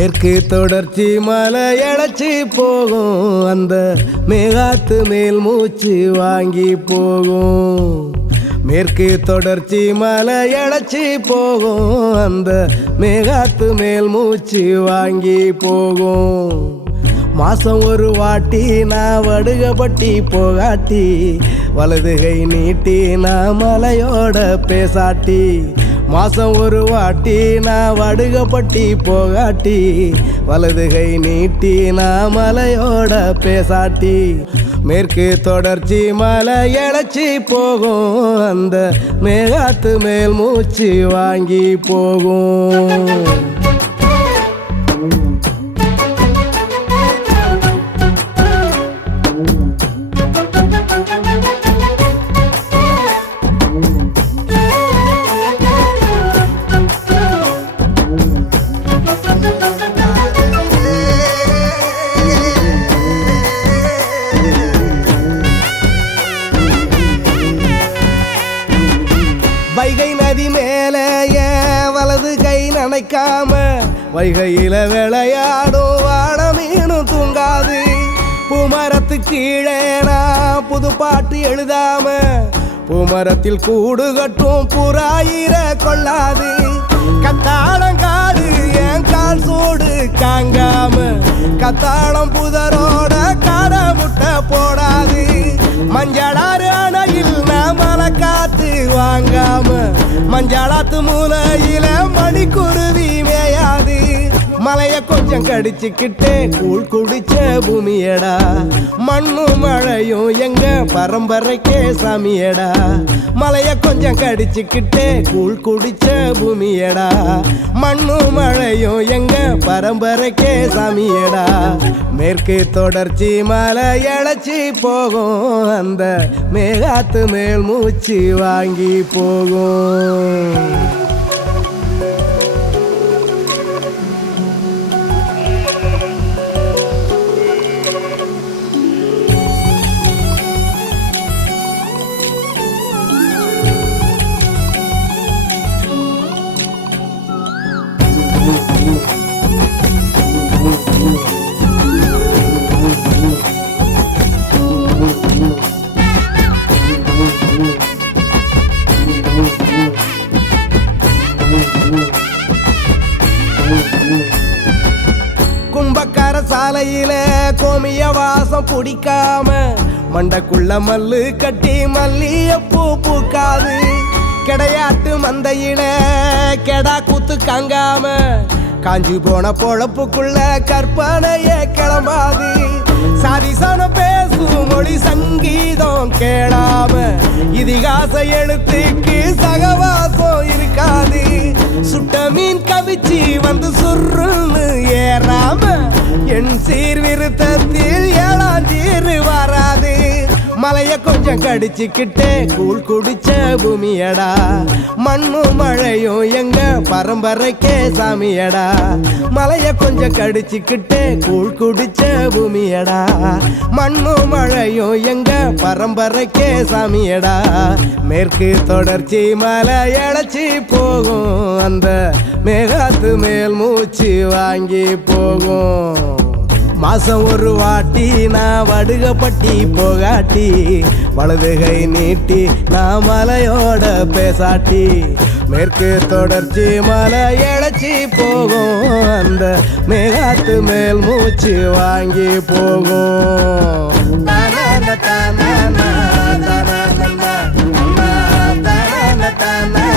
மேற்கு தொடர்ச்சி மலை எழச்சி போகும், அந்த மேகாத்து மேல் மூச்சு வாங்கி போகும். மேற்கு தொடர்ச்சி மலை எழச்சி போகும், அந்த மேகாத்து மேல் மூச்சு வாங்கி போகும். மாசம் ஒரு வாட்டி நான் வடுகப்பட்டி போகாட்டி, வலது கை நீட்டி நான் மலையோட பேசாட்டி. மாசம் ஒரு வாட்டி நான் வடுகப்பட்டி போகாட்டி, வலது கை நீட்டி நான் மலையோட பேசாட்டி. மேற்கு தொடர்ச்சி மலை எழச்சி போகும், அந்த மேகாத்து மேல் மூச்சு வாங்கி போகும். வைகை நதி மேலே வலது கை நினைக்காம, வைகையில விளையாடும் வாழ மீனும் தூங்காது. பூமரத்து கீழே நான் புது பாட்டு எழுதாம, பூமரத்தில் கூடு கட்டும் புறாயிர கொள்ளாது. கத்தாளம் காடு என் கால் சூடு காங்காம, கத்தாளம் புதரோட காட முட்டை போடாது. மஞ்சளாறு அணையில் மலை காத்து வாங்காம, மஞ்சளாத்து மூலையில மணிக்குருவி மேயாது. மலைய கொஞ்சம் கடிச்சுக்கிட்டே கூழ் குடிச்ச பூமியடா, மண்ணும் மழையும் எங்க பரம்பரைக்கே சாமியடா. மலைய கொஞ்சம் கடிச்சுக்கிட்டே கூழ் குடிச்ச பூமியடா, மண்ணும் மழையும் எங்க பரம்பரைக்கே சாமியடா. மேற்கு தொடர்ச்சி மலை எழச்சி போகும், அந்த மேகாத்து மேல் மூச்சு வாங்கி போகும். கும்பக்கார சாலையில கோமிய வாசம் பிடிக்காம, மண்டக்குள்ள மல்லு கட்டி மல்லியப்பூ பூக்காது. கிடையாட்டு மந்தையில கெடா கூத்து காங்காம, காஞ்சி போன பொழப்புக்குள்ள கற்பனைய கிளம்பாது. சாதிசான பேசும் மொழி சங்கீதம் கேளாம, இதிகாச எழுத்துக்கு சகவாசம் இருக்காது. சுட்ட மீன் கவிச்சி வந்து சுருன்னு ஏறாம, என் சீர்விருத்தத்தில் ஏழாஞ்சீர் வராது. மலைய கொஞ்சம் கடிச்சுக்கிட்டே கூழ் குடிச்ச பூமியடா, மண்ணும் மழையும் எங்க பரம்பரைக்கே சாமியடா. மலைய கொஞ்சம் கடிச்சுக்கிட்டே கூழ் குடிச்ச பூமியடா, மண்ணும் மழையும் எங்க பரம்பரைக்கே சாமியடா. மேற்கு தொடர்ச்சி மலை எழச்சி போகும், அந்த மேகாத்து மேல் மூச்சு வாங்கி போகும். மாசம் ஒரு வாட்டி நான் வடுகப்பட்டி போகாட்டி, வலது கை நீட்டி நான் மலையோட பேசாட்டி. மேற்கு தொடர்ச்சி மலை எழச்சி போகும், அந்த மேகாத்து மேல் மூச்சு வாங்கி போகும். தானா தானா தானா தானா தானா தானா